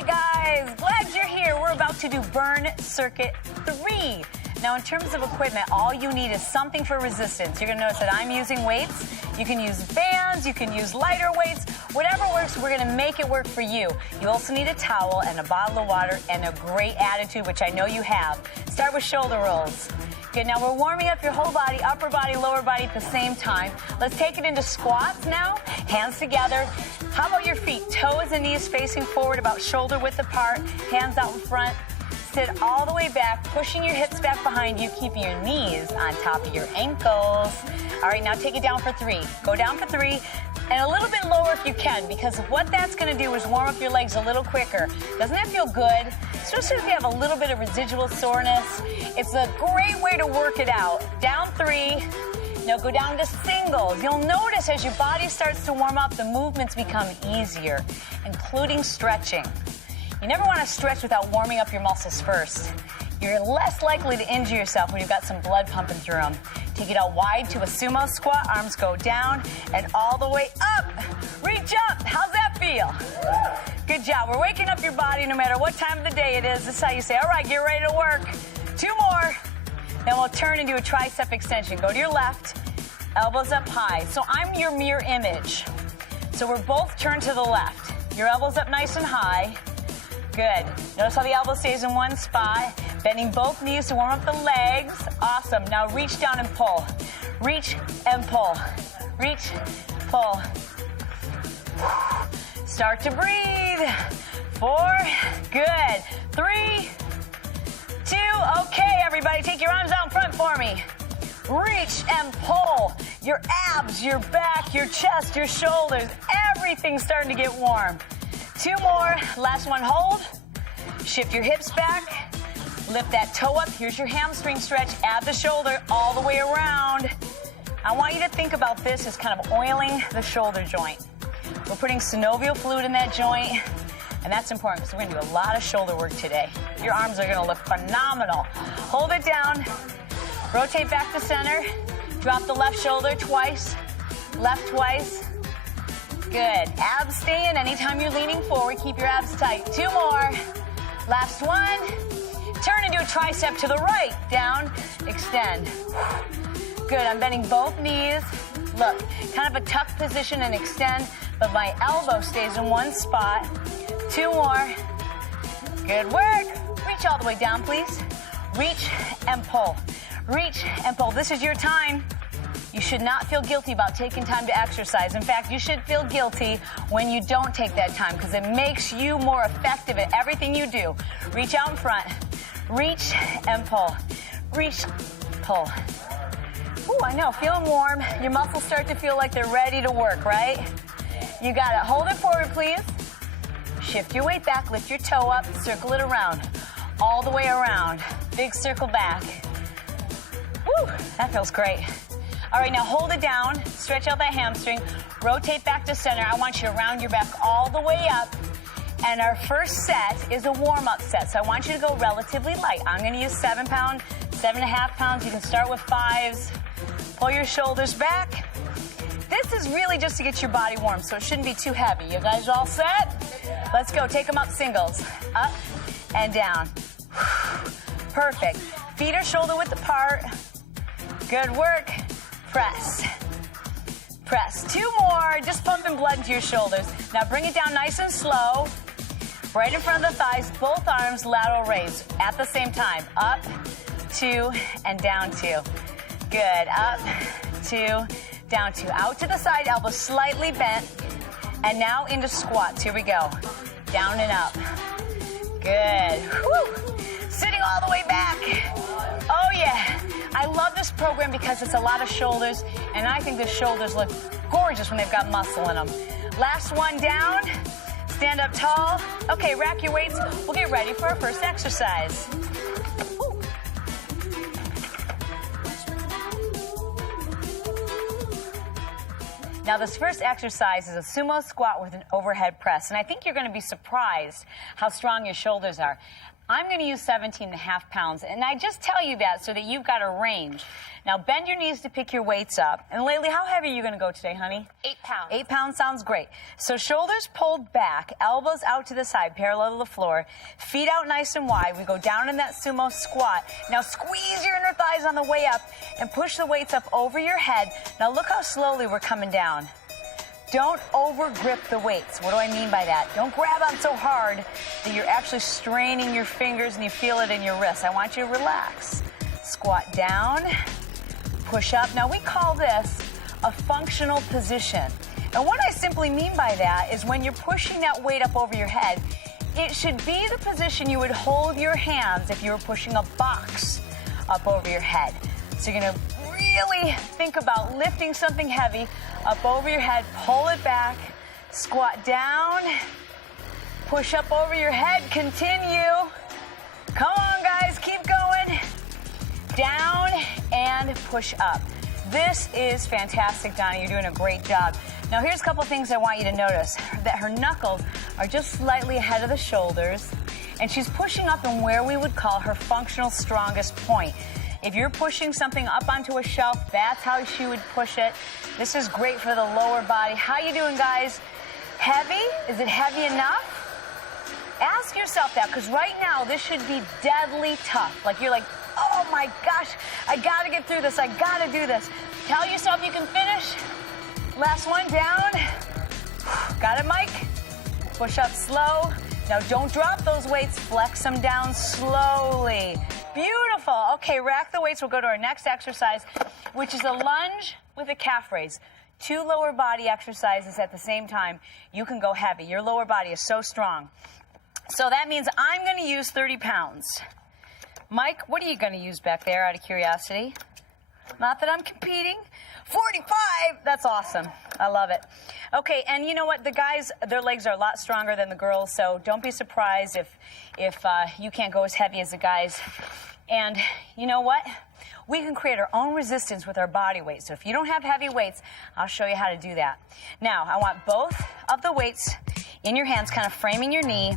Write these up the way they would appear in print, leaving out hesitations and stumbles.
Hey guys, glad you're here. We're about to do Burn Circuit 3. Now in terms of equipment, all you need is something for resistance. You're gonna notice that I'm using weights. You can use bands, you can use lighter weights. Whatever works, we're gonna make it work for you. You also need a towel and a bottle of water and a great attitude, which I know you have. Start with shoulder rolls. Good, now we're warming up your whole body, upper body, lower body at the same time. Let's take it into squats now. Hands together. How about your feet? Toes and knees facing forward, about shoulder width apart. Hands out in front. Sit all the way back, pushing your hips back behind you, keeping your knees on top of your ankles. All right, now take it down for 3. Go down for 3. And a little bit lower if you can, because what that's going to do is warm up your legs a little quicker. Doesn't that feel good? Especially if you have a little bit of residual soreness. It's a great way to work it out. Down 3. Now go down to singles. You'll notice as your body starts to warm up, the movements become easier, including stretching. You never want to stretch without warming up your muscles first. You're less likely to injure yourself when you've got some blood pumping through them. Take it out wide to a sumo squat. Arms go down and all the way up. Reach up. How's that feel? Good job. We're waking up your body no matter what time of the day it is. This is how you say, all right, get ready to work. 2 more. Then we'll turn and do a tricep extension. Go to your left. Elbows up high. So I'm your mirror image. So we're both turned to the left. Your elbows up nice and high. Good. Notice how the elbow stays in one spot. Bending both knees to warm up the legs. Awesome. Now reach down and pull. Reach and pull. Reach, pull. Start to breathe. 4. Good. 3, 2. Okay, everybody, take your arms out in front for me. Reach and pull. Your abs, your back, your chest, your shoulders, everything's starting to get warm. 2 more. Last one, hold. Shift your hips back. Lift that toe up. Here's your hamstring stretch. Add the shoulder all the way around. I want you to think about this as kind of oiling the shoulder joint. We're putting synovial fluid in that joint, and that's important because we're going to do a lot of shoulder work today. Your arms are going to look phenomenal. Hold it down. Rotate back to center. Drop the left shoulder twice. Left twice. Good. Abs stay in anytime you're leaning forward. Keep your abs tight. 2 more. Last one. Turn and do a tricep to the right. Down. Extend. Good. I'm bending both knees. Look, kind of a tuck position and extend, but my elbow stays in one spot. 2 more. Good work. Reach all the way down, please. Reach and pull. Reach and pull. This is your time. You should not feel guilty about taking time to exercise. In fact, you should feel guilty when you don't take that time because it makes you more effective at everything you do. Reach out in front. Reach and pull. Reach, pull. Ooh, I know, feeling warm. Your muscles start to feel like they're ready to work, right? You got it. Hold it forward, please. Shift your weight back, lift your toe up, circle it around. All the way around. Big circle back. Woo, that feels great. All right, now hold it down. Stretch out that hamstring. Rotate back to center. I want you to round your back all the way up. And our first set is a warm-up set. So I want you to go relatively light. I'm going to use 7 pounds, 7.5 pounds. You can start with 5s. Pull your shoulders back. This is really just to get your body warm, so it shouldn't be too heavy. You guys all set? Let's go. Take them up singles. Up and down. Perfect. Feet are shoulder width apart. Good work. Press. Press. 2 more. Just pumping blood into your shoulders. Now bring it down nice and slow. Right in front of the thighs. Both arms lateral raise at the same time. Up, 2, and down 2. Good. Up, 2, down 2. Out to the side. Elbows slightly bent. And now into squats. Here we go. Down and up. Good. Whew. Sitting all the way back. Oh, yeah. I love this program because it's a lot of shoulders, and I think the shoulders look gorgeous when they've got muscle in them. Last one down. Stand up tall. Okay, rack your weights. We'll get ready for our first exercise. Woo. Now, this first exercise is a sumo squat with an overhead press, and I think you're going to be surprised how strong your shoulders are. I'm going to use 17.5 pounds, and I just tell you that so that you've got a range. Now, bend your knees to pick your weights up. And Laylee, how heavy are you going to go today, honey? 8 pounds. 8 pounds sounds great. So shoulders pulled back, elbows out to the side, parallel to the floor, feet out nice and wide. We go down in that sumo squat. Now squeeze your inner thighs on the way up and push the weights up over your head. Now look how slowly we're coming down. Don't over grip the weights. What do I mean by that? Don't grab on so hard that you're actually straining your fingers and you feel it in your wrists. I want you to relax. Squat down, push up. Now we call this a functional position. And what I simply mean by that is when you're pushing that weight up over your head, it should be the position you would hold your hands if you were pushing a box up over your head. So you're gonna really think about lifting something heavy up over your head, pull it back, squat down, push up over your head, continue. Come on, guys, keep going. Down and push up. This is fantastic, Donna. You're doing a great job. Now, here's a couple things I want you to notice. That her knuckles are just slightly ahead of the shoulders, and she's pushing up in where we would call her functional strongest point. If you're pushing something up onto a shelf, that's how she would push it. This is great for the lower body. How you doing, guys? Heavy? Is it heavy enough? Ask yourself that, because right now this should be deadly tough. Like you're like, oh my gosh, I gotta get through this, I gotta do this. Tell yourself you can finish. Last one, down. Got it, Mike? Push up slow. Now don't drop those weights, flex them down slowly. Beautiful. Okay, rack the weights. We'll go to our next exercise, which is a lunge with a calf raise. 2 lower body exercises at the same time. You can go heavy. Your lower body is so strong. So that means I'm going to use 30 pounds. Mike, what are you going to use back there out of curiosity? Not that I'm competing. 45! That's awesome. I love it. Okay, and you know what? The guys, their legs are a lot stronger than the girls, so don't be surprised if you can't go as heavy as the guys. And you know what? We can create our own resistance with our body weight. So if you don't have heavy weights, I'll show you how to do that. Now, I want both of the weights in your hands, kind of framing your knee,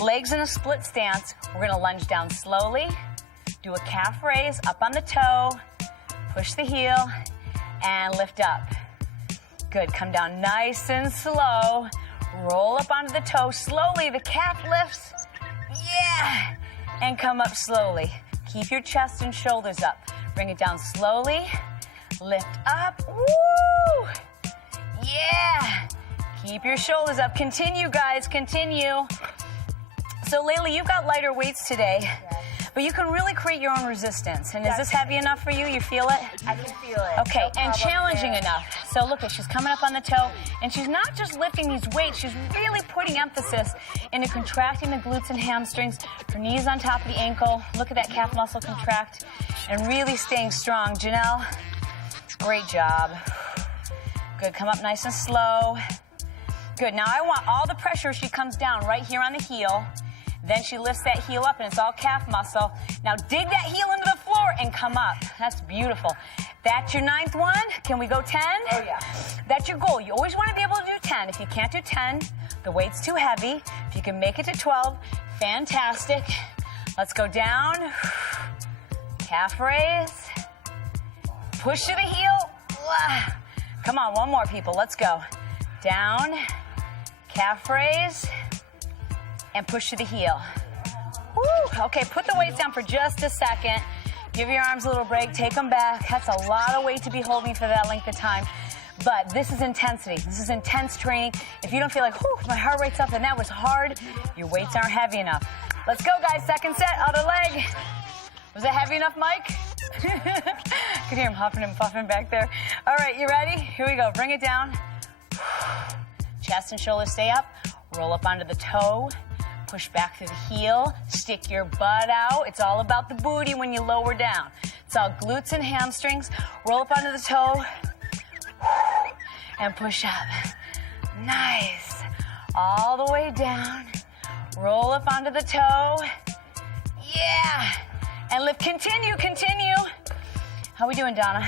legs in a split stance. We're going to lunge down slowly, do a calf raise, up on the toe, push the heel, and lift up. Good, come down nice and slow. Roll up onto the toe slowly. The calf lifts. Yeah! And come up slowly. Keep your chest and shoulders up. Bring it down slowly. Lift up. Woo! Yeah! Keep your shoulders up. Continue, guys. Continue. So, Layla, you've got lighter weights today. But you can really create your own resistance. And is this heavy enough for you? You feel it? I can feel it. Okay, and challenging enough. So look, she's coming up on the toe, and she's not just lifting these weights, she's really putting emphasis into contracting the glutes and hamstrings, her knees on top of the ankle. Look at that calf muscle contract, and really staying strong. Janelle, great job. Good, come up nice and slow. Good, now I want all the pressure. She comes down right here on the heel. Then she lifts that heel up, and it's all calf muscle. Now dig that heel into the floor and come up. That's beautiful. That's your 9th one. Can we go 10? Oh, yeah. That's your goal. You always want to be able to do 10. If you can't do 10, the weight's too heavy. If you can make it to 12, fantastic. Let's go down. Calf raise. Push to the heel. Come on, one more, people. Let's go. Down. Calf raise. And push to the heel. Woo. Okay, put the weights down for just a second. Give your arms a little break. Take them back. That's a lot of weight to be holding for that length of time. But this is intensity. This is intense training. If you don't feel like, whew, my heart rate's up and that was hard, your weights aren't heavy enough. Let's go, guys. Second set, other leg. Was it heavy enough, Mike? Could hear him huffing and puffing back there. All right, you ready? Here we go. Bring it down. Chest and shoulders stay up. Roll up onto the toe. Push back through the heel, stick your butt out. It's all about the booty when you lower down. It's all glutes and hamstrings. Roll up onto the toe and push up. Nice. All the way down. Roll up onto the toe. Yeah. And lift. Continue, continue. How we doing, Donna?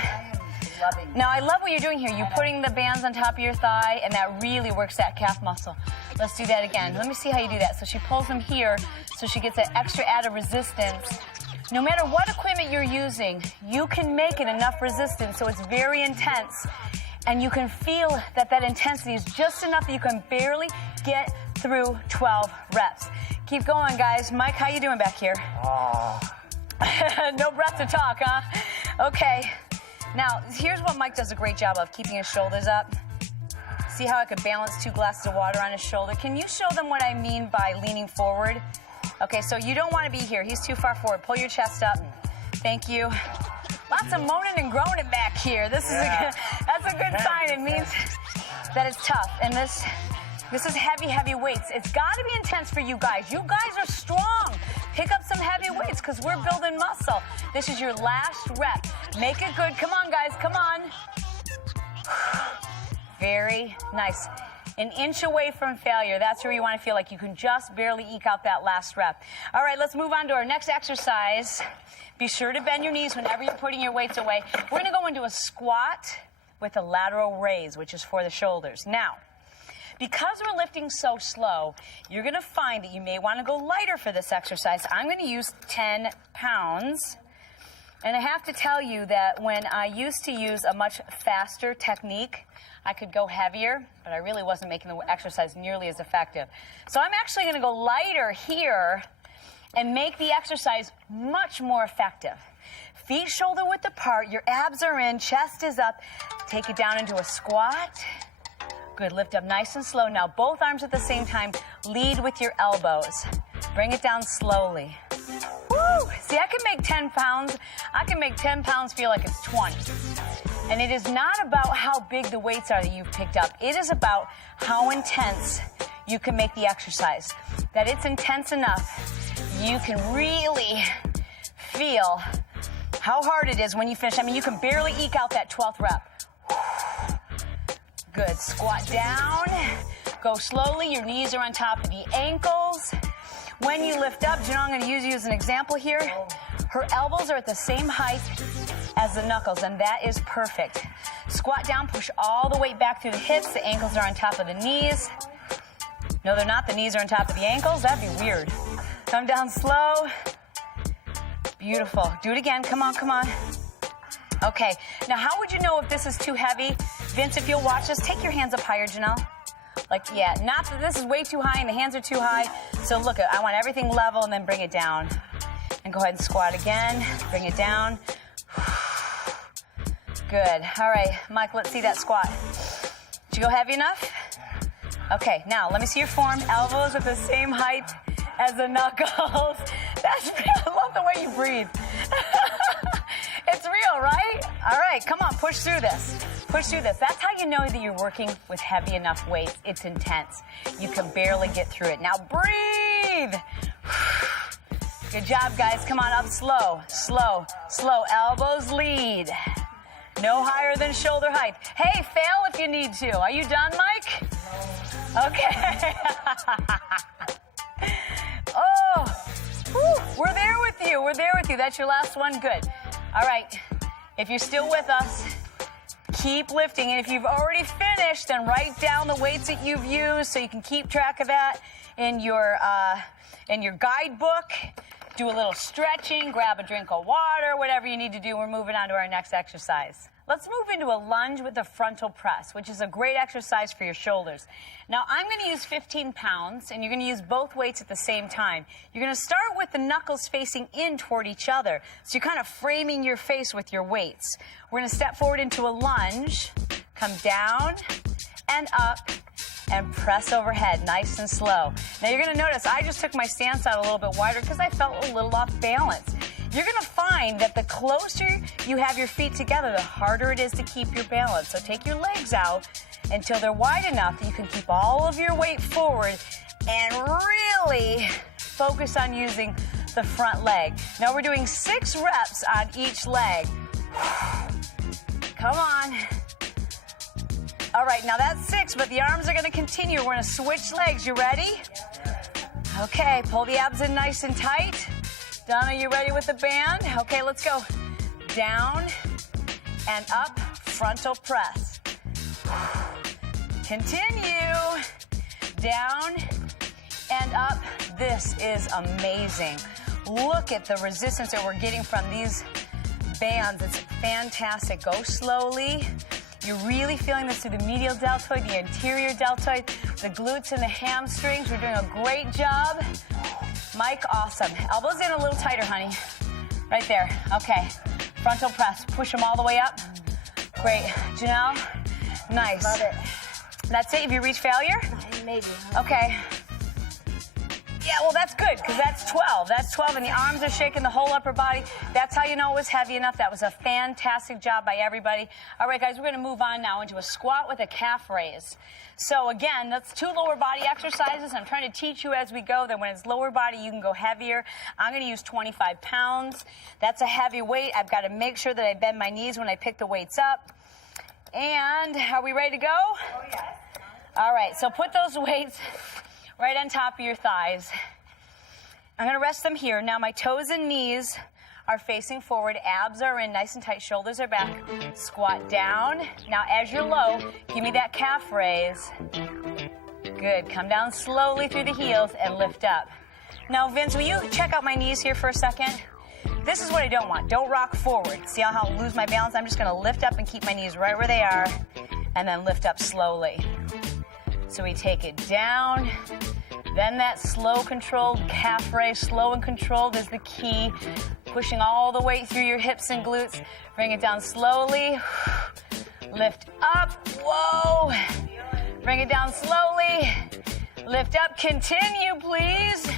Now, I love what you're doing here. You're putting the bands on top of your thigh, and that really works that calf muscle. Let's do that again. Let me see how you do that. So she pulls them here, so she gets that extra added resistance. No matter what equipment you're using, you can make it enough resistance so it's very intense. And you can feel that that intensity is just enough that you can barely get through 12 reps. Keep going, guys. Mike, how you doing back here? No breath to talk, huh? Okay. Now, here's what Mike does a great job of, keeping his shoulders up. See how I could balance 2 glasses of water on his shoulder? Can you show them what I mean by leaning forward? Okay, so you don't want to be here. He's too far forward. Pull your chest up. Thank you. Lots of moaning and groaning back here. That's a good sign. It means that it's tough. And this is heavy, heavy weights. It's got to be intense for you guys. You guys are strong. Pick up some heavy weights because we're building muscle. This is your last rep. Make it good. Come on, guys. Come on. Very nice. An inch away from failure. That's where you want to feel like you can just barely eke out that last rep. All right, let's move on to our next exercise. Be sure to bend your knees whenever you're putting your weights away. We're going to go into a squat with a lateral raise, which is for the shoulders. Now, because we're lifting so slow, you're going to find that you may want to go lighter for this exercise. I'm going to use 10 pounds. And I have to tell you that when I used to use a much faster technique, I could go heavier, but I really wasn't making the exercise nearly as effective. So I'm actually going to go lighter here and make the exercise much more effective. Feet shoulder width apart, your abs are in, chest is up. Take it down into a squat. Good, lift up nice and slow. Now both arms at the same time, lead with your elbows. Bring it down slowly. Woo! See, I can make 10 pounds. I can make 10 pounds feel like it's 20. And it is not about how big the weights are that you've picked up. It is about how intense you can make the exercise. That it's intense enough, you can really feel how hard it is when you finish. I mean, you can barely eke out that 12th rep. Good. Squat down. Go slowly. Your knees are on top of the ankles. When you lift up, Janelle, I'm going to use you as an example here. Her elbows are at the same height as the knuckles, and that is perfect. Squat down, push all the weight back through the hips. The ankles are on top of the knees. No, they're not. The knees are on top of the ankles. That'd be weird. Come down slow. Beautiful. Do it again. Come on, come on. Okay. Now, how would you know if this is too heavy? Vince, if you'll watch this, take your hands up higher, Janelle. Like, yeah, not that this is way too high and the hands are too high. So look, I want everything level and then bring it down. And go ahead and squat again. Bring it down. Good. All right, Mike, let's see that squat. Did you go heavy enough? Okay, now let me see your form. Elbows at the same height as the knuckles. I love the way you breathe. It's real, right? All right, come on, push through this. Push through this. That's how you know that you're working with heavy enough weights. It's intense. You can barely get through it. Now breathe. Good job, guys. Come on, up slow, slow, slow. Elbows lead. No higher than shoulder height. Hey, fail if you need to. Are you done, Mike? Okay. Oh, whew, we're there with you. We're there with you. That's your last one. Good. All right. If you're still with us, keep lifting. And if you've already finished, then write down the weights that you've used so you can keep track of that in your guidebook. Do a little stretching, grab a drink of water, whatever you need to do. We're moving on to our next exercise. Let's move into a lunge with a frontal press, which is a great exercise for your shoulders. Now, I'm going to use 15 pounds, and you're going to use both weights at the same time. You're going to start with the knuckles facing in toward each other. So you're kind of framing your face with your weights. We're going to step forward into a lunge, come down and up, and press overhead, nice and slow. Now, you're going to notice I just took my stance out a little bit wider because I felt a little off balance. You're going to find that the closer you have your feet together, the harder it is to keep your balance. So take your legs out until they're wide enough that you can keep all of your weight forward and really focus on using the front leg. Now we're doing 6 reps on each leg. Come on. All right, now that's 6, but the arms are going to continue. We're going to switch legs. You ready? Okay, pull the abs in nice and tight. Donna, you ready with the band? Okay, let's go. Down and up, frontal press. Continue. Down and up. This is amazing. Look at the resistance that we're getting from these bands. It's fantastic. Go slowly. You're really feeling this through the medial deltoid, the anterior deltoid, the glutes and the hamstrings. We're doing a great job. Mike, awesome. Elbows in a little tighter, honey. Right there. Okay. Frontal press. Push them all the way up. Great. Janelle? Nice. Love it. That's it? Have you reached failure? Maybe. Okay. Yeah, well, that's good, because that's 12. That's 12, and the arms are shaking, the whole upper body. That's how you know it was heavy enough. That was a fantastic job by everybody. All right, guys, we're going to move on now into a squat with a calf raise. So, again, that's 2 lower body exercises. I'm trying to teach you as we go that when it's lower body, you can go heavier. I'm going to use 25 pounds. That's a heavy weight. I've got to make sure that I bend my knees when I pick the weights up. And are we ready to go? Oh, yes. All right, so put those weights right on top of your thighs. I'm going to rest them here. Now my toes and knees are facing forward. Abs are in nice and tight. Shoulders are back. Squat down. Now as you're low, give me that calf raise. Good. Come down slowly through the heels and lift up. Now, Vince, will you check out my knees here for a second? This is what I don't want. Don't rock forward. See how I'll lose my balance? I'm just going to lift up and keep my knees right where they are, and then lift up slowly. So we take it down, then that slow controlled calf raise. Slow and controlled is the key. Pushing all the weight through your hips and glutes. Bring it down slowly. Lift up. Whoa. Bring it down slowly. Lift up. Continue, please.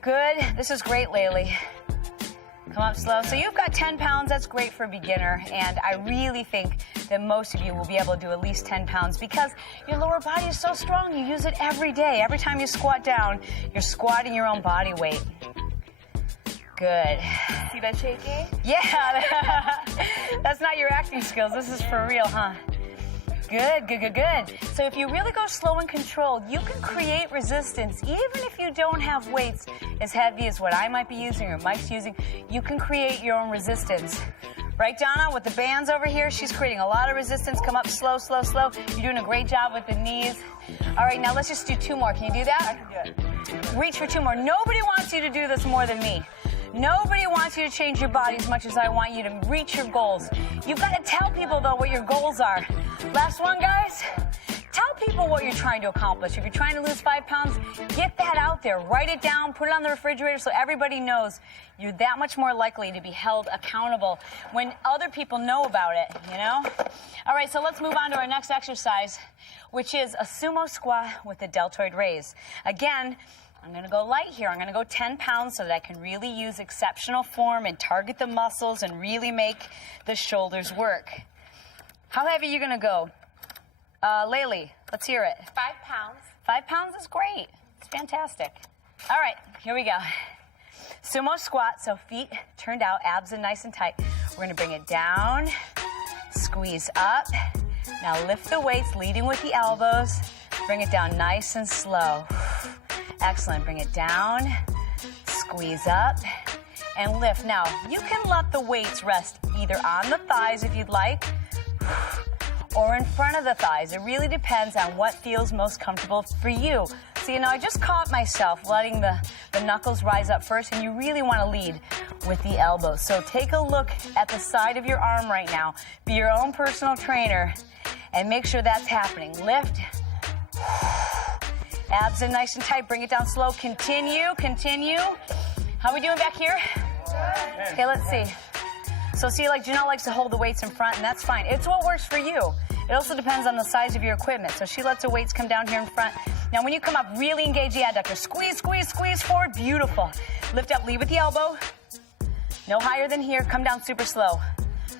Good. This is great, Laylee. Come up slow. So you've got 10 pounds. That's great for a beginner. And I really think that most of you will be able to do at least 10 pounds because your lower body is so strong. You use it every day. Every time you squat down, you're squatting your own body weight. Good. See that shaking? Yeah. That's not your acting skills. This is for real, huh? Good, good, good, good. So if you really go slow and controlled, you can create resistance. Even if you don't have weights as heavy as what I might be using or Mike's using, you can create your own resistance. Right, Donna, with the bands over here, she's creating a lot of resistance. Come up slow, slow, slow. You're doing a great job with the knees. All right, now let's just do 2 more. Can you do that? I can do it. Reach for 2 more. Nobody wants you to do this more than me. Nobody wants you to change your body as much as I want you to reach your goals. You've got to tell people, though, what your goals are. Last one, guys. Tell people what you're trying to accomplish. If you're trying to lose 5 pounds, get that out there. Write it down, put it on the refrigerator so everybody knows you're that much more likely to be held accountable when other people know about it, you know? All right, so let's move on to our next exercise, which is a sumo squat with a deltoid raise. Again, I'm going to go light here. I'm going to go 10 pounds so that I can really use exceptional form and target the muscles and really make the shoulders work. How heavy are you going to go? Laylee, let's hear it. 5 pounds. 5 pounds is great. It's fantastic. All right, here we go. Sumo squat, so feet turned out, abs are nice and tight. We're going to bring it down, squeeze up. Now lift the weights, leading with the elbows. Bring it down nice and slow. Excellent. Bring it down, squeeze up, and lift. Now, you can let the weights rest either on the thighs if you'd like, or in front of the thighs. It really depends on what feels most comfortable for you. So, you know, I just caught myself letting the knuckles rise up first, and you really want to lead with the elbows. So take a look at the side of your arm right now. Be your own personal trainer, and make sure that's happening. Lift. Abs are nice and tight. Bring it down slow. Continue, continue. How are we doing back here? Okay, let's see. So see, like Janelle likes to hold the weights in front, and that's fine. It's what works for you. It also depends on the size of your equipment. So she lets the weights come down here in front. Now when you come up, really engage the adductor. Squeeze, squeeze, squeeze forward. Beautiful. Lift up, lead with the elbow. No higher than here. Come down super slow.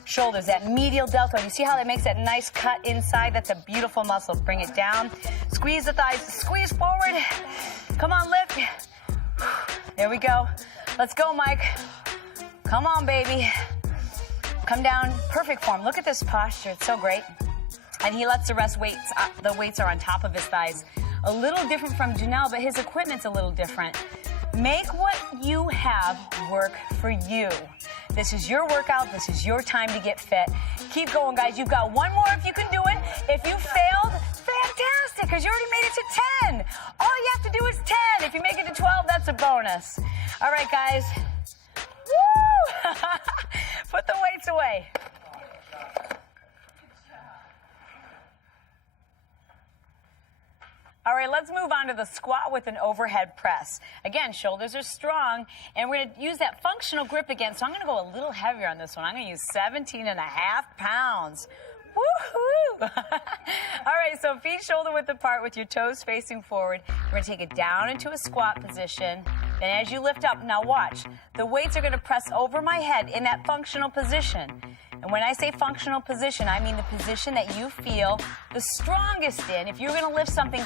Shoulders, that medial deltoid. You see how that makes that nice cut inside? That's a beautiful muscle. Bring it down. Squeeze the thighs. Squeeze forward. Come on, lift. There we go. Let's go, Mike. Come on, baby. Come down. Perfect form. Look at this posture. It's so great. And he lets the weights are on top of his thighs. A little different from Janelle, but his equipment's a little different. Make what you have work for you. This is your workout. This is your time to get fit. Keep going, guys. You've got one more if you can do it. If you failed, fantastic, because you already made it to 10. All you have to do is 10. If you make it to 12, that's a bonus. All right, guys. Woo! Put the weights away. All right, let's move on to the squat with an overhead press. Again, shoulders are strong, and we're going to use that functional grip again. So I'm going to go a little heavier on this one. I'm going to use 17.5 pounds. Woohoo! All right, so feet shoulder width apart with your toes facing forward. We're going to take it down into a squat position. Then as you lift up, now watch. The weights are going to press over my head in that functional position. And when I say functional position, I mean the position that you feel the strongest in if you're going to lift something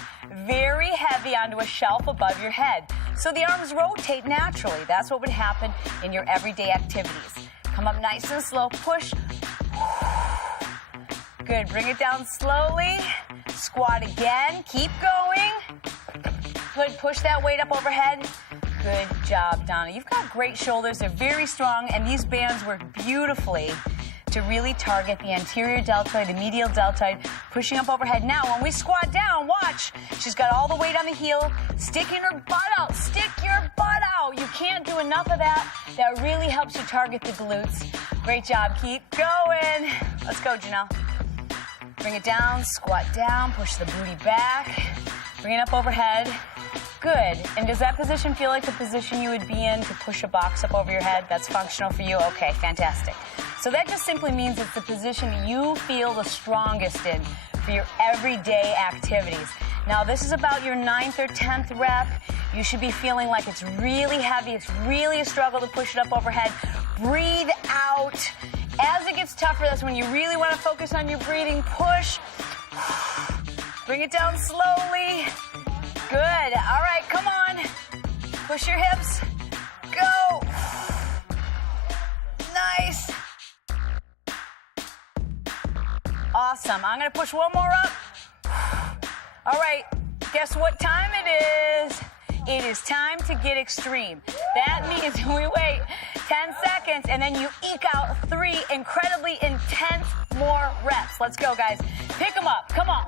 very heavy onto a shelf above your head. So the arms rotate naturally. That's what would happen in your everyday activities. Come up nice and slow. Push. Good. Bring it down slowly. Squat again. Keep going. Good. Push that weight up overhead. Good job, Donna. You've got great shoulders. They're very strong, and these bands work beautifully to really target the anterior deltoid, the medial deltoid, pushing up overhead. Now, when we squat down, watch. She's got all the weight on the heel, sticking her butt out. Stick your butt out. You can't do enough of that. That really helps you target the glutes. Great job. Keep going. Let's go, Janelle. Bring it down, squat down, push the booty back. Bring it up overhead. Good. And does that position feel like the position you would be in to push a box up over your head? That's functional for you? Okay, fantastic. So that just simply means it's the position you feel the strongest in for your everyday activities. Now, this is about your 9th or 10th rep. You should be feeling like it's really heavy. It's really a struggle to push it up overhead. Breathe out. As it gets tougher, that's when you really want to focus on your breathing. Push. Bring it down slowly. Good. All right, come on. Push your hips. Go. Nice. Awesome. I'm going to push one more up. All right. Guess what time it is? It is time to get extreme. That means we wait 10 seconds, and then you eke out 3 incredibly intense more reps. Let's go, guys. Pick them up. Come on.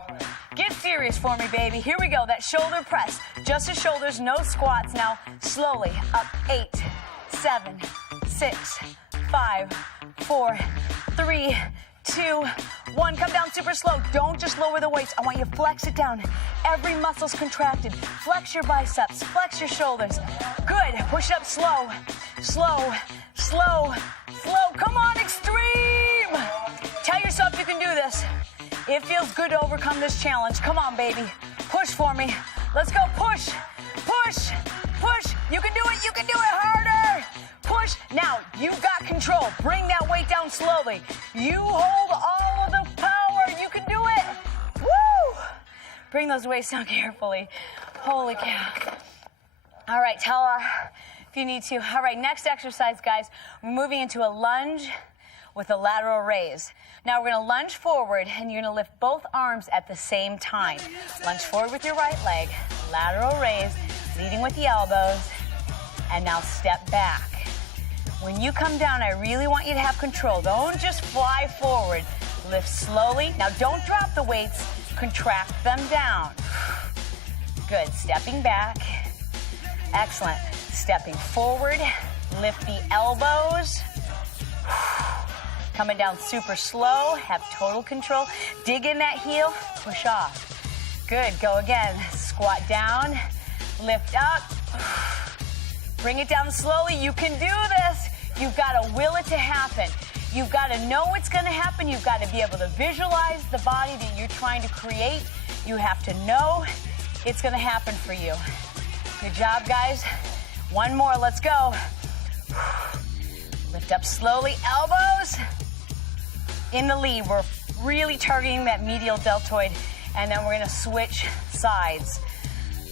Get serious for me, baby. Here we go. That shoulder press. Just the shoulders, no squats. Now, slowly. Up. 8, 7, 6, 5, 4, 3, 2, 1. Come down super slow. Don't just lower the weights. I want you to flex it down. Every muscle's contracted. Flex your biceps. Flex your shoulders. Good. Push up slow. Slow. Slow. Slow. Come on, extreme. Tell yourself you can do this. It feels good to overcome this challenge. Come on, baby. Push for me. Let's go. Push. Push. Push. You can do it. You can do it harder. Push. Now, you've got control. Bring that weight down slowly. You hold all of the power. You can do it. Woo! Bring those weights down carefully. Holy cow. All right, tell her if you need to. All right, next exercise, guys. We're moving into a lunge with a lateral raise. Now we're going to lunge forward, and you're going to lift both arms at the same time. Lunge forward with your right leg, lateral raise, leading with the elbows, and now step back. When you come down, I really want you to have control. Don't just fly forward. Lift slowly. Now don't drop the weights. Contract them down. Good. Stepping back. Excellent. Stepping forward. Lift the elbows. Coming down super slow. Have total control. Dig in that heel. Push off. Good. Go again. Squat down. Lift up. Bring it down slowly. You can do this. You've got to will it to happen. You've got to know it's going to happen. You've got to be able to visualize the body that you're trying to create. You have to know it's going to happen for you. Good job, guys. One more. Let's go. Lift up slowly. Elbows in the lead. We're really targeting that medial deltoid, and then we're going to switch sides.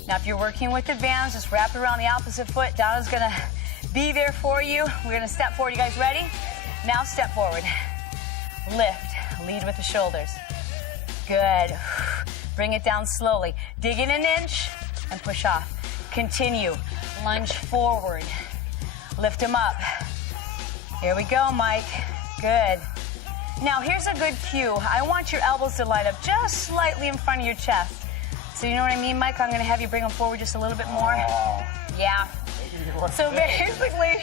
Now, if you're working with advance, just wrap it around the opposite foot. Donna's going to be there for you. We're going to step forward. You guys ready? Now step forward. Lift. Lead with the shoulders. Good. Bring it down slowly. Dig in an inch and push off. Continue. Lunge forward. Lift them up. Here we go, Mike. Good. Now, here's a good cue. I want your elbows to line up just slightly in front of your chest. So you know what I mean, Mike? I'm going to have you bring them forward just a little bit more. Yeah. So basically,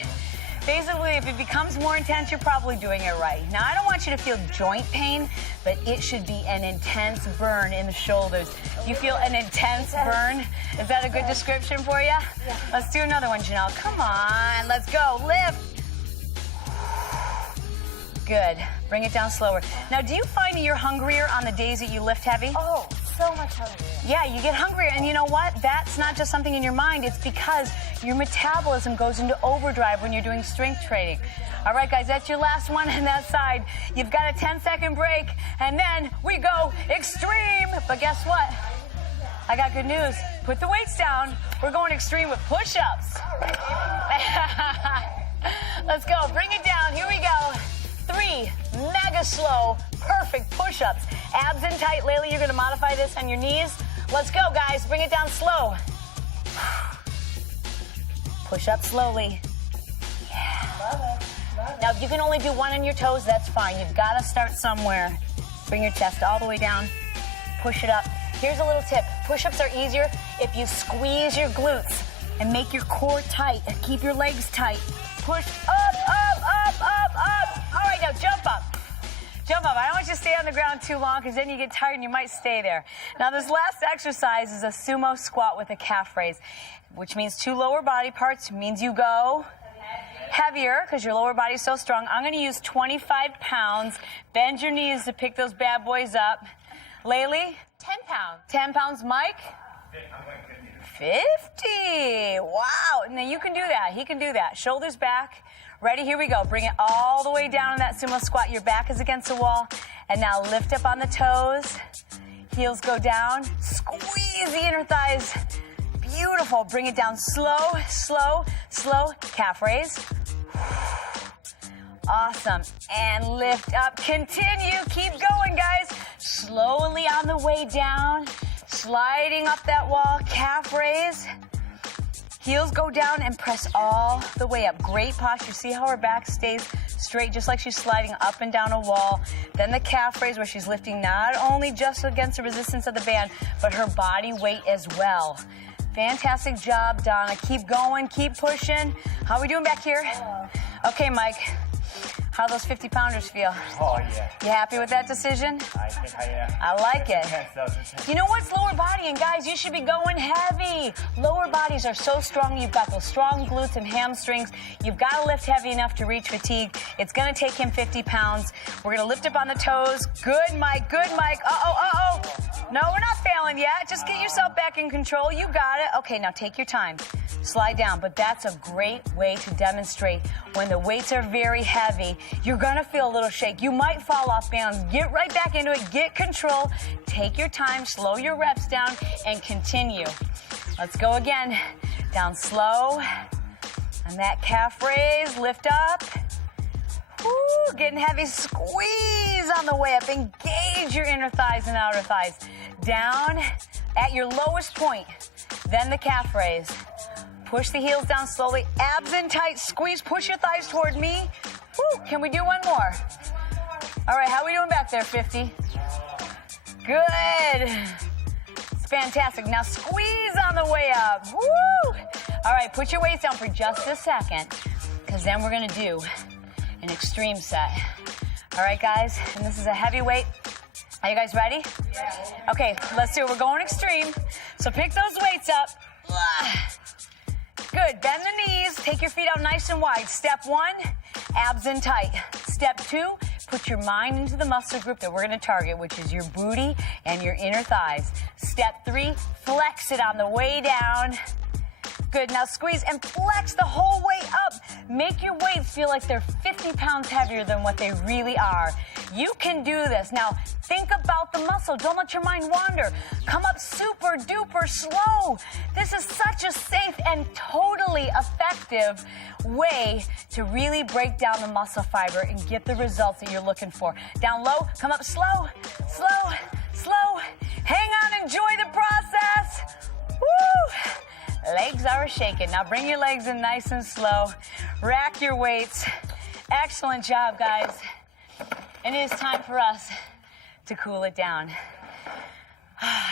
if it becomes more intense, you're probably doing it right. Now, I don't want you to feel joint pain, but it should be an intense burn in the shoulders. You feel an intense burn? Is that a good description for you? Yeah. Let's do another one, Janelle. Come on, let's go. Lift. Good. Bring it down slower. Now, do you find that you're hungrier on the days that you lift heavy? Oh, so much hungrier. Yeah, you get hungrier. And you know what? That's not just something in your mind. It's because your metabolism goes into overdrive when you're doing strength training. All right, guys, that's your last one on that side. You've got a 10-second break, and then we go extreme. But guess what? I got good news. Put the weights down. We're going extreme with push-ups. Let's go. Bring it down. Here we go. 3 mega slow, perfect push-ups. Abs in tight. Layla, you're going to modify this on your knees. Let's go, guys. Bring it down slow. Push up slowly. Yeah. Love it. Now, if you can only do one on your toes, that's fine. You've got to start somewhere. Bring your chest all the way down. Push it up. Here's a little tip. Push-ups are easier if you squeeze your glutes and make your core tight and keep your legs tight. Push up, up, up, up, up. All right, now jump up. Jump up. I don't want you to stay on the ground too long because then you get tired and you might stay there. Now, this last exercise is a sumo squat with a calf raise, which means 2 lower body parts. Means you go heavier because your lower body's so strong. I'm going to use 25 pounds. Bend your knees to pick those bad boys up. Laylee? 10 pounds. 10 pounds. Mike? 50. Wow. Now you can do that. He can do that. Shoulders back. Ready? Here we go. Bring it all the way down in that sumo squat. Your back is against the wall. And now lift up on the toes. Heels go down. Squeeze the inner thighs. Beautiful. Bring it down slow, slow, slow. Calf raise. Awesome. And lift up. Continue. Keep going, guys. Slowly on the way down. Sliding up that wall. Calf raise. Heels go down and press all the way up. Great posture. See how her back stays straight, just like she's sliding up and down a wall. Then the calf raise where she's lifting not only just against the resistance of the band, but her body weight as well. Fantastic job, Donna. Keep going. Keep pushing. How are we doing back here? Okay, Mike. How do those 50-pounders feel? Oh, yeah. You happy with that decision? I think I am. I like it. You know what's lower body? And guys, you should be going heavy. Lower bodies are so strong. You've got those strong glutes and hamstrings. You've got to lift heavy enough to reach fatigue. It's going to take him 50 pounds. We're going to lift up on the toes. Good, Mike. Good, Mike. Uh-oh. No, we're not failing yet. Just get yourself back in control. You got it. Okay, now take your time. Slide down. But that's a great way to demonstrate when the weights are very heavy. You're going to feel a little shake. You might fall off balance. Get right back into it. Get control. Take your time. Slow your reps down and continue. Let's go again. Down slow. And that calf raise. Lift up. Woo, getting heavy. Squeeze on the way up. Engage your inner thighs and outer thighs. Down at your lowest point. Then the calf raise. Push the heels down slowly. Abs in tight. Squeeze. Push your thighs toward me. Woo. Can we do one more? All right. How are we doing back there, 50? Good. It's fantastic. Now squeeze on the way up. Woo. All right. Put your weights down for just a second because then we're going to do an extreme set. All right, guys. And this is a heavy weight. Are you guys ready? Yeah. Okay. Let's do it. We're going extreme. So pick those weights up. Good. Bend the knees. Take your feet out nice and wide. Step 1, abs in tight. Step 2, put your mind into the muscle group that we're going to target, which is your booty and your inner thighs. Step 3, flex it on the way down. Good. Now squeeze and flex the whole way up. Make your weights feel like they're 50 pounds heavier than what they really are. You can do this. Now, think about the muscle. Don't let your mind wander. Come up super duper slow. This is such a safe and totally effective way to really break down the muscle fiber and get the results that you're looking for. Down low, come up slow, slow, slow. Hang on, enjoy the process. Woo! Legs are shaking. Now bring your legs in nice and slow. Rack your weights. Excellent job, guys. And it is time for us to cool it down.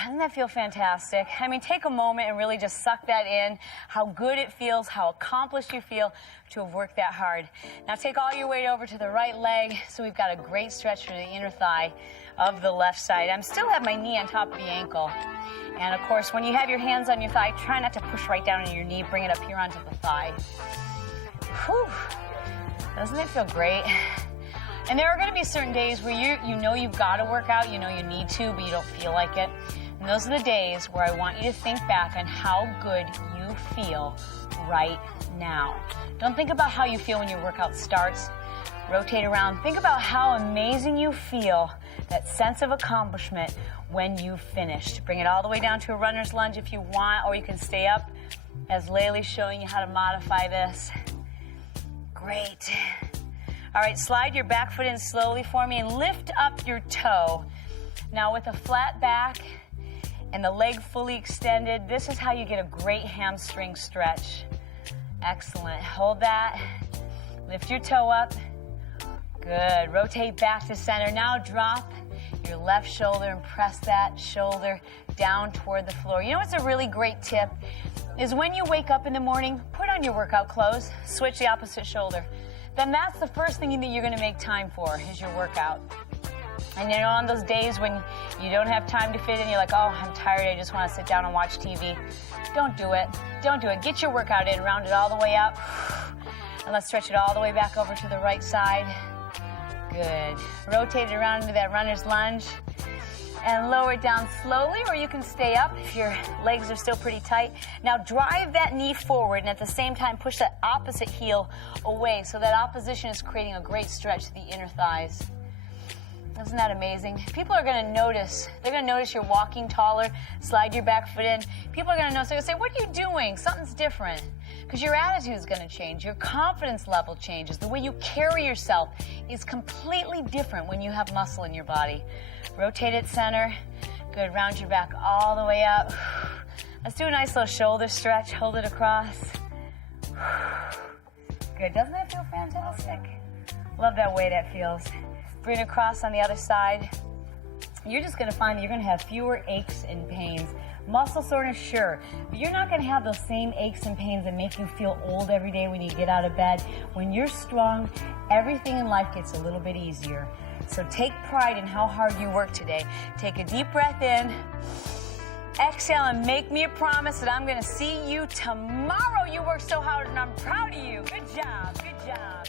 Doesn't that feel fantastic? I mean, take a moment and really just suck that in, how good it feels, how accomplished you feel to have worked that hard. Now take all your weight over to the right leg, so we've got a great stretch for the inner thigh of the left side. I'm still have my knee on top of the ankle. And of course, when you have your hands on your thigh, try not to push right down on your knee, bring it up here onto the thigh. Whew. Doesn't it feel great? And there are going to be certain days where you know you've got to work out, you know you need to, but you don't feel like it. And those are the days where I want you to think back on how good you feel right now. Don't think about how you feel when your workout starts. Rotate around. Think about how amazing you feel, that sense of accomplishment when you've finished. Bring it all the way down to a runner's lunge if you want, or you can stay up as Laylee's showing you how to modify this. Great. All right, slide your back foot in slowly for me and lift up your toe. Now with a flat back and the leg fully extended, this is how you get a great hamstring stretch. Excellent. Hold that. Lift your toe up. Good. Rotate back to center. Now drop your left shoulder and press that shoulder down toward the floor. You know what's a really great tip? Is when you wake up in the morning, put on your workout clothes, switch the opposite shoulder. Then that's the first thing that you're going to make time for is your workout. And you know, on those days when you don't have time to fit in, you're like, oh, I'm tired, I just want to sit down and watch TV. Don't do it. Don't do it. Get your workout in, round it all the way up. And let's stretch it all the way back over to the right side. Good. Rotate it around into that runner's lunge. And lower it down slowly, or you can stay up if your legs are still pretty tight. Now drive that knee forward and at the same time push that opposite heel away, so that opposition is creating a great stretch to the inner thighs. Isn't that amazing? People are going to notice. They're going to notice you're walking taller. Slide your back foot in. People are going to notice. They're going to say, what are you doing? Something's different. Because your attitude is going to change. Your confidence level changes. The way you carry yourself is completely different when you have muscle in your body. Rotate it center. Good. Round your back all the way up. Let's do a nice little shoulder stretch. Hold it across. Good. Doesn't that feel fantastic? Love that way that feels. Bring it across on the other side. You're just going to find that you're going to have fewer aches and pains. Muscle soreness, sure, but you're not going to have those same aches and pains that make you feel old every day when you get out of bed. When you're strong, everything in life gets a little bit easier. So take pride in how hard you work today. Take a deep breath in. Exhale and make me a promise that I'm going to see you tomorrow. You worked so hard and I'm proud of you. Good job. Good job.